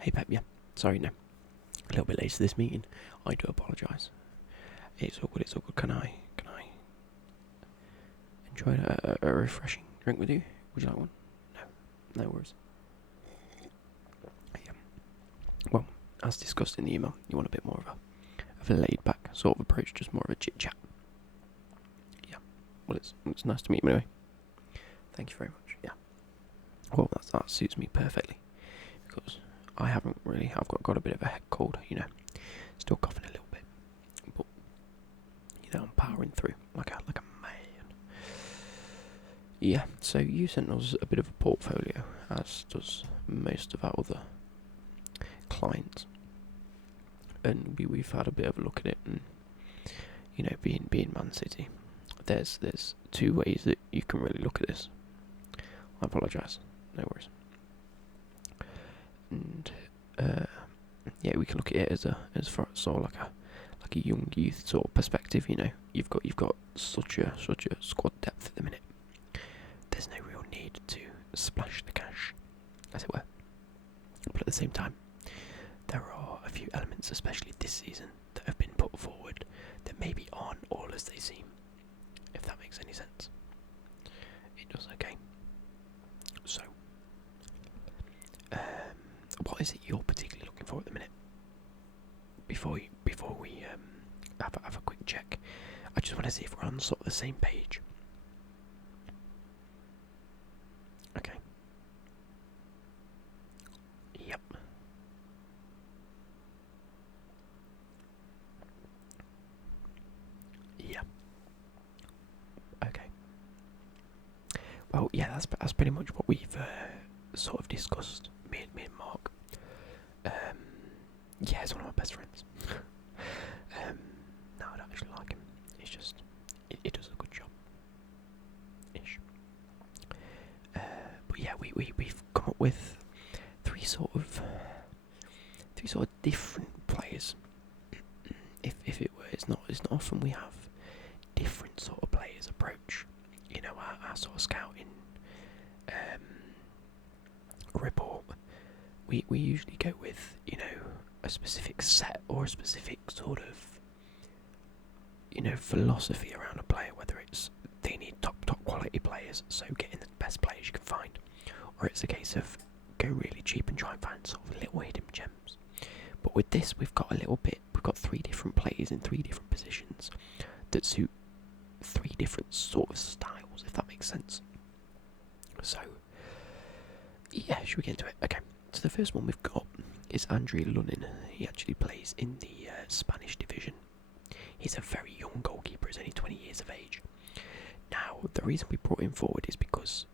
Hey Pep, yeah. Sorry, no. A little bit late to this meeting. I do apologise. It's all good, Can I enjoy a refreshing drink with you? Would you like one? No worries. Yeah. Well, as discussed in the email, you want a bit more of a laid back sort of approach, just more of a chit chat. Yeah. Well, it's nice to meet you anyway. Thank you very much. Yeah. Well, that suits me perfectly because I've got a bit of a head cold, still coughing a little bit, but I'm powering through like a man. Yeah. So you sent us a bit of a portfolio, as does most of our other clients, and we've had a bit of a look at it, and being Man City, there's two ways that you can really look at this. I apologise. No worries. And we can look at it as far sort of like a young youth sort of perspective. You've got such a squad depth at the minute. There's no real need to splash the cash, as it were. But at the same time, there are a few elements, especially this season, that have been put forward that maybe aren't all as they seem. If that makes any sense. It does. Okay. So, what is it you're particularly looking for at the minute? Before we have a quick check, I just want to see if we're on sort of the same page. Okay. Yep. Yeah. Okay. Well, yeah, that's pretty much what we've sort of discussed. Me and Mark. Yeah, he's one of my best friends. No, I don't actually like him. It's just, it does a good job. Ish. But yeah, we've come up with three sort of different players. If it were, it's not often we have different sort of players approach. Our sort of scouting report. We usually go with a specific set or a specific sort of philosophy around a player, whether it's they need top quality players, so getting the best players you can find, or it's a case of go really cheap and try and find sort of little hidden gems. But with this, we've got three different players in three different positions that suit three different sort of styles, if that makes sense. So yeah, should we get into it? Okay. So the first one we've got is Andre Lunin. He actually plays in the Spanish division. He's a very young goalkeeper. He's only 20 years of age. Now, the reason we brought him forward is because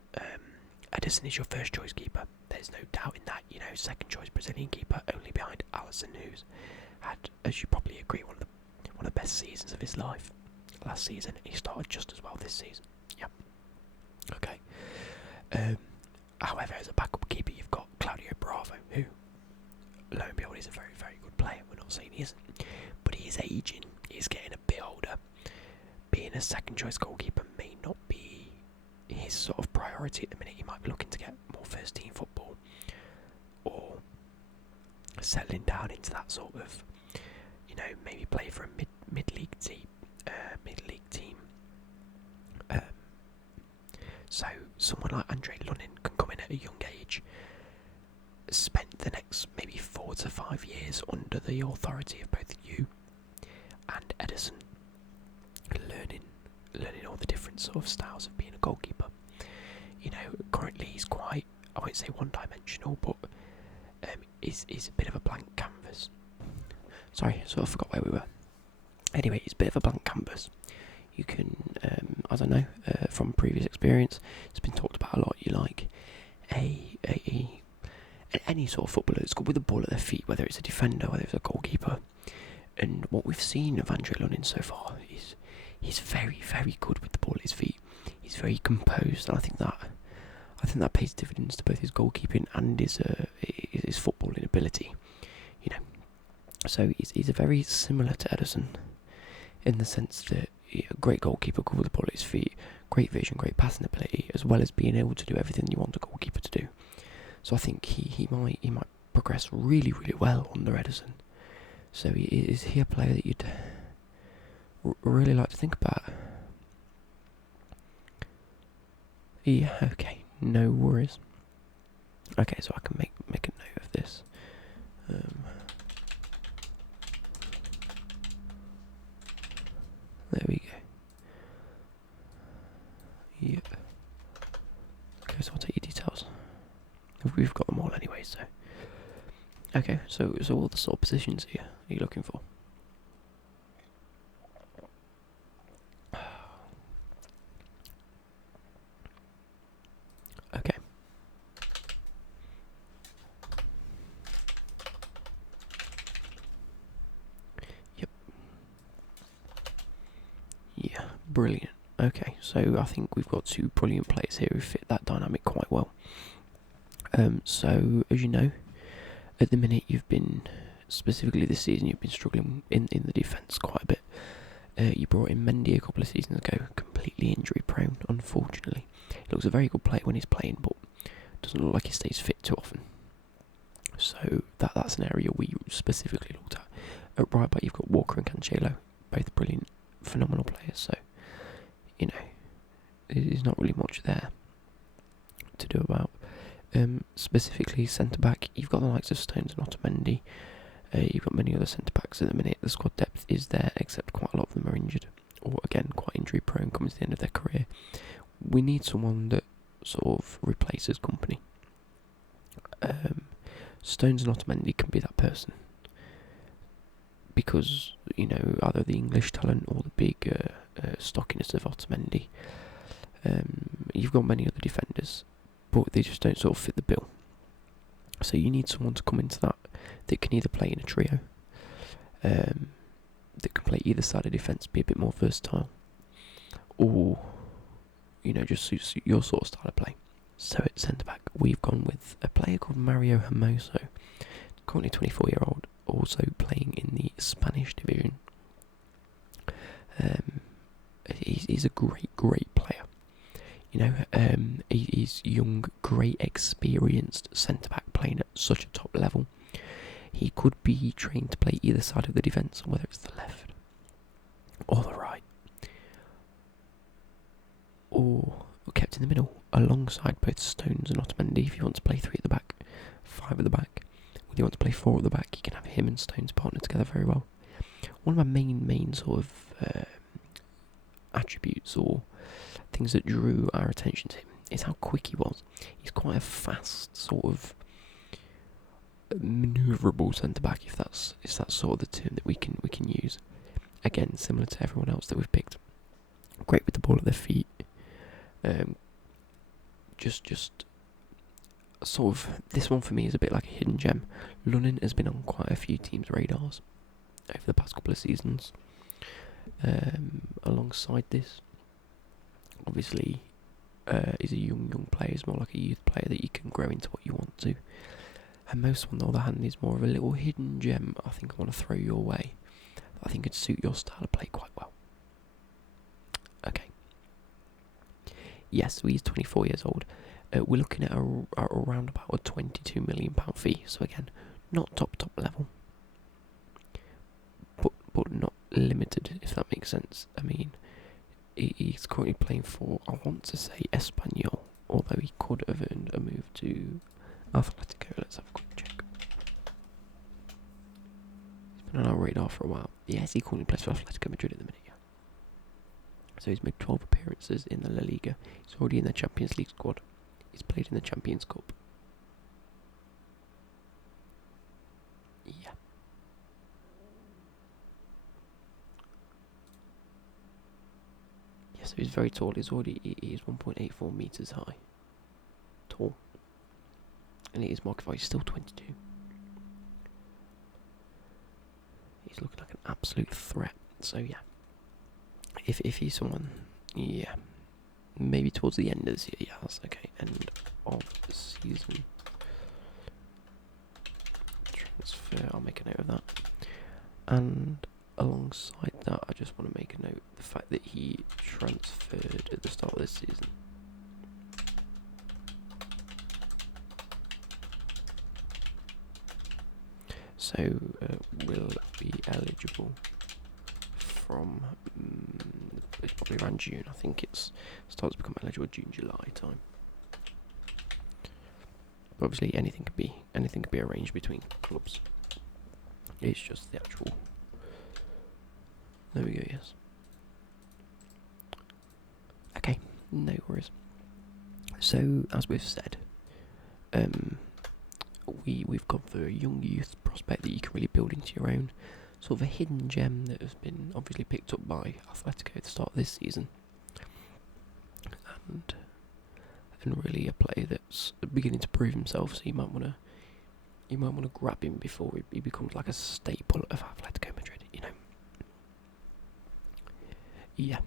Edison is your first choice keeper. There's no doubt in that. Second choice Brazilian keeper, only behind Alisson, who's had, as you probably agree, one of the best seasons of his life last season. He started just as well this season. Yeah. Okay. However, as a backup keeper, you've got Claudio Bravo, who, lo and behold, is a very, very good player. We're not saying he isn't, but he is aging. He's getting a bit older. Being a second-choice goalkeeper may not be his sort of priority at the minute. He might be looking to get more first-team football, or settling down into that sort of, maybe play for a mid-league team. So someone like Andre Lunin can come in at a young age, spend the next maybe 4 to 5 years under the authority of both you and Edison, learning all the different sort of styles of being a goalkeeper. Currently he's quite, I won't say one-dimensional, but is a bit of a blank canvas. Sorry, I sort of forgot where we were. Anyway, it's a bit of a blank canvas. You can, as I know from previous experience, it's been talked about a lot. You like any sort of footballer that's good with the ball at their feet, whether it's a defender, whether it's a goalkeeper. And what we've seen of Andre Lunin so far is he's very, very good with the ball at his feet. He's very composed, and I think that pays dividends to both his goalkeeping and his footballing ability. So he's very similar to Edison in the sense that a great goalkeeper good with the ball at his feet, great vision, great passing ability, as well as being able to do everything you want a goalkeeper to do. So I think he might progressed really, really well under Edison. So is he a player that you'd really like to think about? Yeah, okay, no worries. Okay, so I can make a note of this. There we go. Yep. Okay, so I'll take your details. We've got them all anyway, so. Okay, so what the sort of positions here are you looking for? Okay. Yep. Yeah, brilliant. Okay, so I think we've got two brilliant players here who fit that dynamic quite well. So as you know, at the minute you've been, specifically this season, you've been struggling in the defence quite a bit. You brought in Mendy a couple of seasons ago, completely injury prone, unfortunately. He looks a very good player when he's playing, but doesn't look like he stays fit too often. So that's an area we specifically looked at. At right back, you've got Walker and Cancelo, both brilliant, phenomenal players. So, you know, there's not really much there to do about. Specifically centre back, you've got the likes of Stones and Otamendi. You've got many other centre backs at the minute. The squad depth is there, except quite a lot of them are injured, or again quite injury prone, coming to the end of their career. We need someone that sort of replaces company. Stones and Otamendi can be that person, because you know either the English talent or the big stockiness of Otamendi. You've got many other defenders, but they just don't sort of fit the bill. So you need someone to come into that can either play in a trio, that can play either side of defence, be a bit more versatile, or you know just suits your sort of style of play. So at centre back, we've gone with a player called Mario Hermoso, currently 24-year-old, also playing in the Spanish division. He's a great player. You know, he's young, great, experienced centre back playing at such a top level. He could be trained to play either side of the defence, whether it's the left or the right, or kept in the middle, alongside both Stones and Otamendi. If you want to play 3 at the back, 5 at the back, or you want to play 4 at the back, you can have him and Stones partner together very well. One of my main sort of attributes or things that drew our attention to him is how quick he was. He's quite a fast sort of manoeuvrable centre back, if that's sort of the term that we can use. Again, similar to everyone else that we've picked. Great with the ball at their feet. Just sort of, this one for me is a bit like a hidden gem. Lunnin has been on quite a few teams' radars over the past couple of seasons. Alongside this, obviously, is a young player. He's more like a youth player that you can grow into what you want to. And most, on the other hand, is more of a little hidden gem I think I want to throw your way. I think could suit your style of play quite well. Okay. Yes, so he's 24 years old. We're looking at around about a £22 million fee. So again, not top level, but not limited, if that makes sense. I mean, he's currently playing for, I want to say, Espanyol, although he could have earned a move to Atletico. Let's have a quick check. He's been on our radar for a while. Yes, he currently plays for Atletico Madrid at the minute, yeah. So he's made 12 appearances in the La Liga. He's already in the Champions League squad. He's played in the Champions Cup. Yeah. Yeah, so he's very tall. He's 1.84 metres high. Tall. And he is marked, he's still 22. He's looking like an absolute threat. So yeah. If he's someone, yeah, maybe towards the end of this year, yeah, that's okay. End of the season transfer, I'll make a note of that. And alongside that, I just want to make a note of the fact that he transferred at the start of this season. So will be eligible from it's probably around June. I think it starts to become eligible June, July time. But obviously anything could be arranged between clubs. It's just the actual. There we go. Yes. Okay. No worries. So as we've said, we've gone for a young youth prospect that you can really build into your own, sort of a hidden gem that has been obviously picked up by Atletico at the start of this season, and really a player that's beginning to prove himself. So you might want to grab him before he becomes like a staple of Atletico Madrid. You know. Yeah.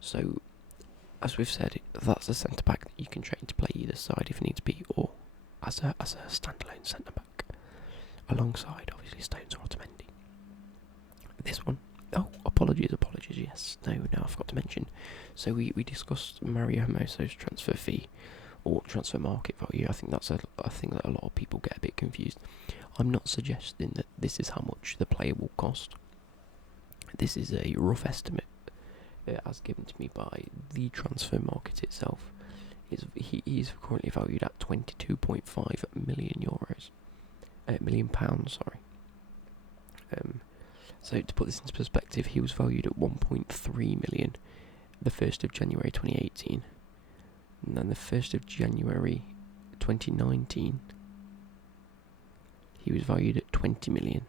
So, as we've said, that's a centre back that you can train to play either side if need to be, or as a standalone centre back, alongside obviously Stones or Otamendi. This one, apologies, yes, no, I forgot to mention. So we discussed Mario Hermoso's transfer fee or transfer market value. I think that's a thing that a lot of people get a bit confused. I'm not suggesting that this is how much the player will cost. This is a rough estimate as given to me by the transfer market itself. He is currently valued at €22.5 million pounds. Sorry. So to put this into perspective, he was valued at 1.3 million the 1st of January 2018, and then the 1st of January 2019 he was valued at 20 million,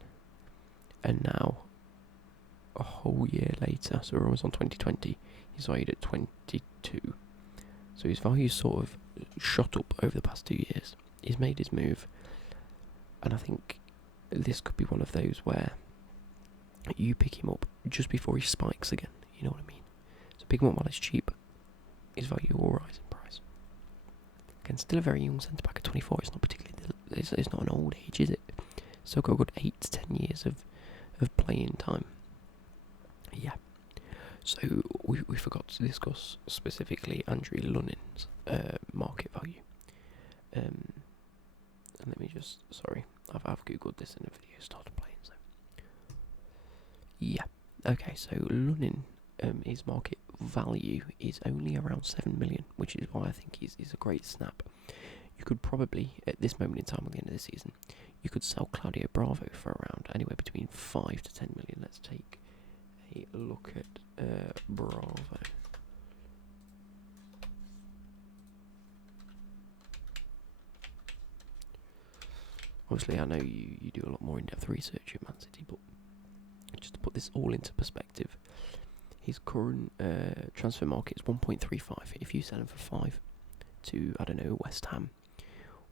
and now a whole year later, so we're almost on 2020, he's valued at 22. So his value's sort of shot up over the past 2 years. He's made his move, and I think this could be one of those where you pick him up just before he spikes again, you know what I mean? So pick him up while it's cheap, his value will rise in price. Again, still a very young centre-back at 24, it's not particularly, it's not an old age, is it? Still got a good 8 to 10 years of playing time. Yeah. So we forgot to discuss specifically Andrew Lunin's market value. And let me just, sorry, I've googled this and the video started playing. So yeah, okay. So Lunin, his market value is only around 7 million, which is why I think he's a great snap. You could probably at this moment in time at the end of the season, you could sell Claudio Bravo for around anywhere between 5 to 10 million. Let's take a look at Bravo. Obviously, I know you do a lot more in-depth research at Man City, but just to put this all into perspective, his current transfer market is 1.35. If you sell him for 5 to, I don't know, West Ham,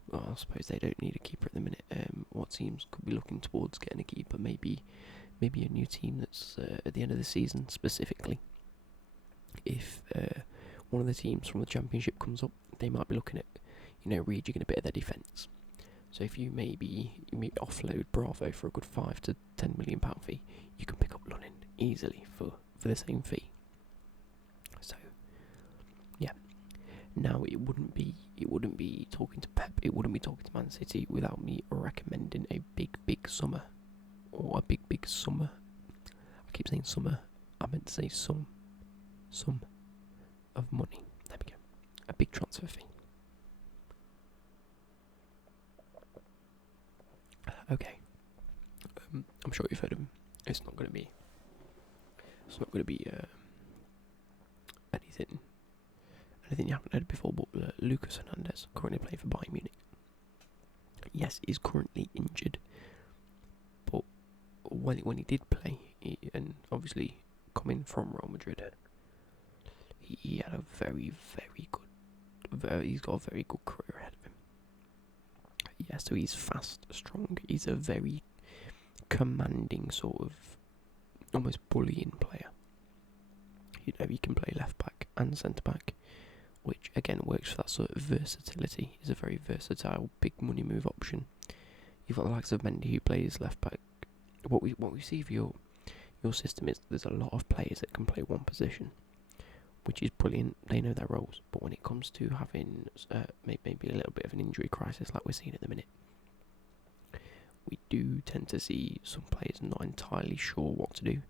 well, I suppose they don't need a keeper at the minute. What teams could be looking towards getting a keeper? Maybe a new team that's at the end of the season specifically. If one of the teams from the Championship comes up, they might be looking at, rejigging a bit of their defence. So if you maybe offload Bravo for a good 5 to 10 million pound fee, you can pick up Lunin easily for the same fee. So yeah. Now it wouldn't be talking to Pep, it wouldn't be talking to Man City without me recommending a big summer. Or a big summer. I keep saying summer. I meant to say sum of money. There we go. A big transfer fee. Okay. I'm sure you've heard of him. It's not going to be anything you haven't heard before. But Lucas Hernandez, currently playing for Bayern Munich. Yes, he's currently injured. But when he did play, and obviously coming from Real Madrid, he had a very good, he's got a very good career ahead of him. Yeah, so he's fast, strong. He's a very commanding sort of, almost bullying player. He can play left back and centre back, which again works for that sort of versatility. He's a very versatile, big money move option. You've got the likes of Mendy who plays left back. What we see for your system is there's a lot of players that can play one position, which is brilliant. They know their roles, but when it comes to having maybe a little bit of an injury crisis like we're seeing at the minute, do tend to see some players not entirely sure what to do.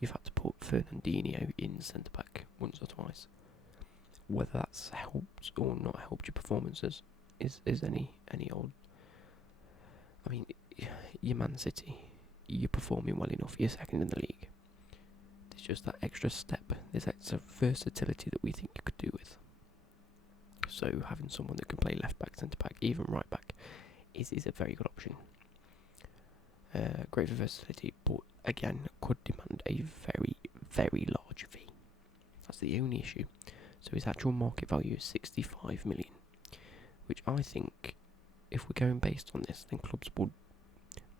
You've had to put Fernandinho in centre back once or twice. Whether that's helped or not helped your performances is any old. I mean, you're Man City, you're performing well enough, you're second in the league. There's just that extra step, there's extra versatility that we think you could do with. So having someone that can play left back, centre back, even right back is a very good option. Great for versatility, but again could demand a very, very large fee. That's the only issue. So his actual market value is 65 million, which I think, if we're going based on this, then clubs would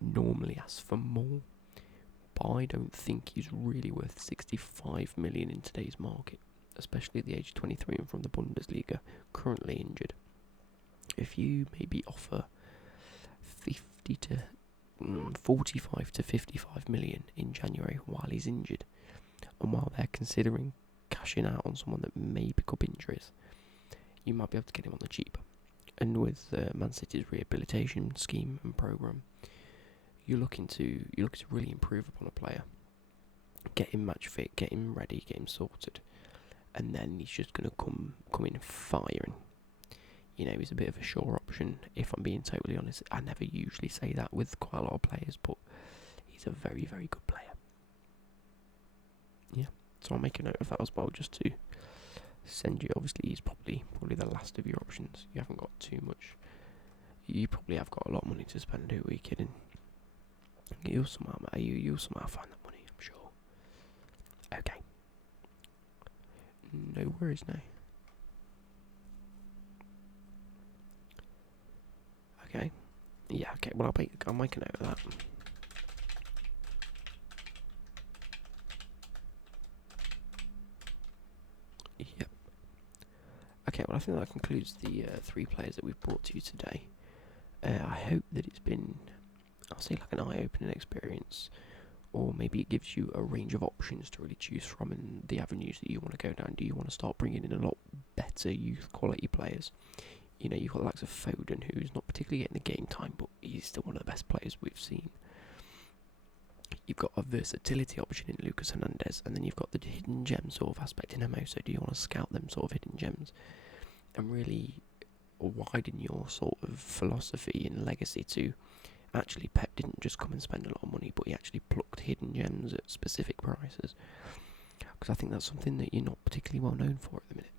normally ask for more. But I don't think he's really worth 65 million in today's market, especially at the age of 23 and from the Bundesliga, currently injured. If you maybe offer 45 to 55 million in January while he's injured, and while they're considering cashing out on someone that may pick up injuries, you might be able to get him on the cheap. And with Man City's rehabilitation scheme and programme, you're looking to really improve upon a player, get him match fit, get him ready, get him sorted, and then he's just going to come in firing. You know, he's a bit of a sure option, if I'm being totally honest. I never usually say that with quite a lot of players, but he's a very, very good player. Yeah, so I'll make a note of that as well, just to send you. Obviously, he's probably the last of your options. You haven't got too much. You probably have got a lot of money to spend. Who are you kidding? You'll somehow find that money, I'm sure. Okay. No worries now. Okay. Yeah, okay, well I'll make a note of that. Yep. Okay, well I think that concludes the 3 players that we've brought to you today. I hope that it's been, I'll say, like an eye-opening experience, or maybe it gives you a range of options to really choose from in the avenues that you want to go down. Do you want to start bringing in a lot better youth quality players? You know, you've got the likes of Foden, who's not particularly getting the game time, but he's still one of the best players we've seen. You've got a versatility option in Lucas Hernandez, and then you've got the hidden gem sort of aspect in Mo. So do you want to scout them sort of hidden gems and really widen your sort of philosophy and legacy to actually, Pep didn't just come and spend a lot of money, but he actually plucked hidden gems at specific prices, because I think that's something that you're not particularly well known for at the minute.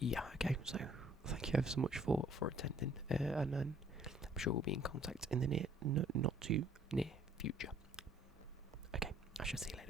Yeah, okay, so thank you ever so much for attending, and then I'm sure we'll be in contact in the not too near future. Okay, I shall see you later.